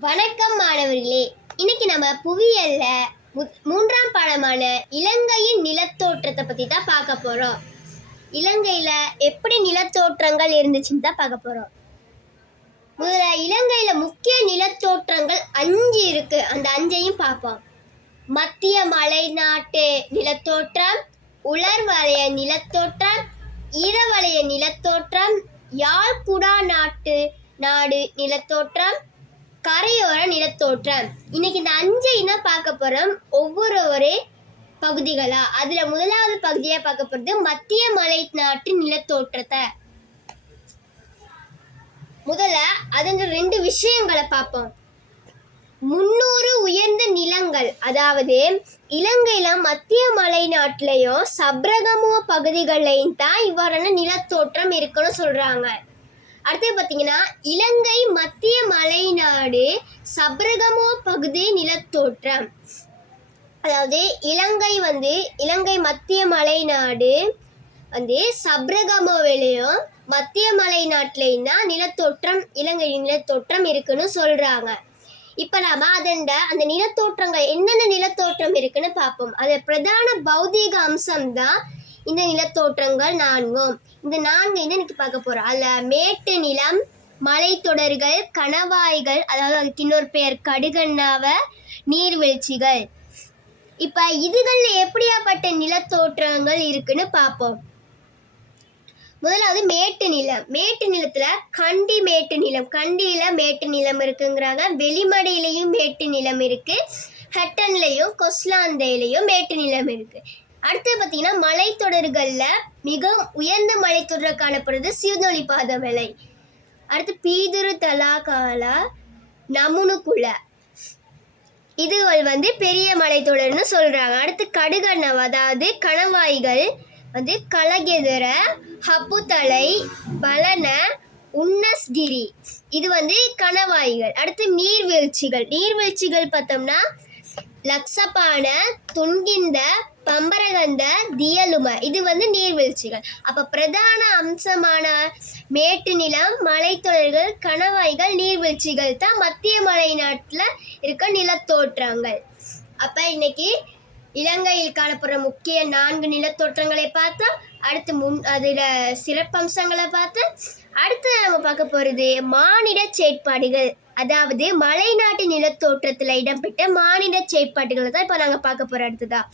வணக்கம் மாணவர்களே. இன்னைக்கு நம்ம புவியியல்ல மு- மூன்றாம் பாடமான இலங்கையின் நிலத்தோற்றத்தை பத்தி தான் பார்க்க போறோம். இலங்கையில எப்படி நிலத்தோற்றங்கள் இருந்துச்சுன்னு தான் பார்க்க போறோம். முதல்ல இலங்கையில முக்கிய நிலத்தோற்றங்கள் அஞ்சு இருக்கு. அந்த அஞ்சையும் பார்ப்போம். மத்திய மலைநாட்டு நிலத்தோற்றம் உலர் வலய நிலத்தோற்றம் ஈரவலய நிலத்தோற்றம் யாழ்குடா நாட்டு நாடு நிலத்தோற்றம் கரையோர நிலத்தோற்றம். இன்னைக்கு இந்த அஞ்சையும் தான் பார்க்க போகிறோம் ஒவ்வொரு ஒரு பகுதிகளா? அதுல முதலாவது பகுதியா பார்க்க போறது மத்திய மலை நாட்டு நிலத்தோற்றத்தை. முதல்ல அதன் ரெண்டு விஷயங்களை பார்ப்போம். முன்னூறு உயர்ந்த நிலங்கள் அதாவது இலங்கையில மத்திய மலை நாட்டிலையும் சப்ரகமுவ பகுதிகளையும் தான் இவ்வாறான நிலத்தோற்றம் இருக்குன்னு சொல்றாங்க. அடுத்து பார்த்தீங்கன்னா இலங்கை மத்திய மலைநாடு சபரகமோ பகுதி நிலத்தோற்றம். அதாவது இலங்கை வந்து இலங்கை மத்திய மலைநாடு வந்து சப்ரகமுவிலையும் மத்திய மலை நாட்டிலையும் தான் நிலத்தோற்றம் இலங்கை நிலத்தோற்றம் இருக்குன்னு சொல்றாங்க. இப்போ நாம அதண்ட அந்த நிலத்தோற்றங்கள் என்னென்ன நிலத்தோற்றம் இருக்குன்னு பார்ப்போம். அது பிரதான பௌதீக அம்சம் தான் இந்த நிலத்தோற்றங்கள் நான்கும். இந்த நான்கு வந்து எனக்கு பார்க்க போகிறோம் அதில் மேட்டு நிலம் மலைத்தொடர்கள் கணவாய்கள் அதாவது அதுக்கு இன்னொரு பெயர் கடுகண்ணாவ நீர்வீழ்ச்சிகள். இப்போ இதுகளில் எப்படியாப்பட்ட நிலத்தோற்றங்கள் இருக்குன்னு பார்ப்போம். முதலாவது மேட்டு நிலம். மேட்டு நிலத்துல கண்டி மேட்டு நிலம். கண்டியில மேட்டு நிலம் இருக்குங்கிறாங்க. வெளிமடையிலையும் மேட்டு நிலம் இருக்கு. ஹட்டன்லையும் கொஸ்லாந்தையிலையும் மேட்டு நிலம் இருக்கு. அடுத்து பார்த்தீங்கன்னா மலைத்தொடர்களில் மிக உயர்ந்த மலைத்தொடர் காணப்படுறது சிவனொளி பாத மலை அடுத்து பீதுரு தலாகாலா நமுனுக்குல இதுகள் வந்து பெரிய மலைத்தொடர்னு சொல்கிறாங்க அடுத்து கடுகண்ணவ் அதாவது கணவாய்கள் வந்து கலகெதிர ஹப்புத்தலை பலன உன்னஸ்கிரி. இது வந்து கணவாய்கள். அடுத்து நீர்வீழ்ச்சிகள். நீர்வீழ்ச்சிகள் பார்த்தோம்னா லக்ஸபான துன்கிந்த பம்பரகந்த தியலும. இது வந்து நீர்வீழ்ச்சிகள். அப்ப பிரதான அம்சமான மேட்டு நிலம் மலைத்தொடர்கள் கணவாய்கள் நீர்வீழ்ச்சிகள் தான் மத்திய மலை நாட்டில் இருக்க நிலத்தோற்றங்கள். அப்ப இன்னைக்கு இலங்கையில் காணப்படுற முக்கிய நான்கு நிலத்தோற்றங்களை பார்த்தோம் அடுத்து முன் அதில் சிறப்பம்சங்களை பார்த்து அடுத்து நம்ம பார்க்க போகிறது மானிட செயற்பாடுகள். அதாவது மலைநாட்டு நிலத்தோற்றத்தில் இடம்பெற்ற மானிட செயற்பாடுகளை தான் இப்போ நாங்கள் பார்க்க போகிற அடுத்ததான்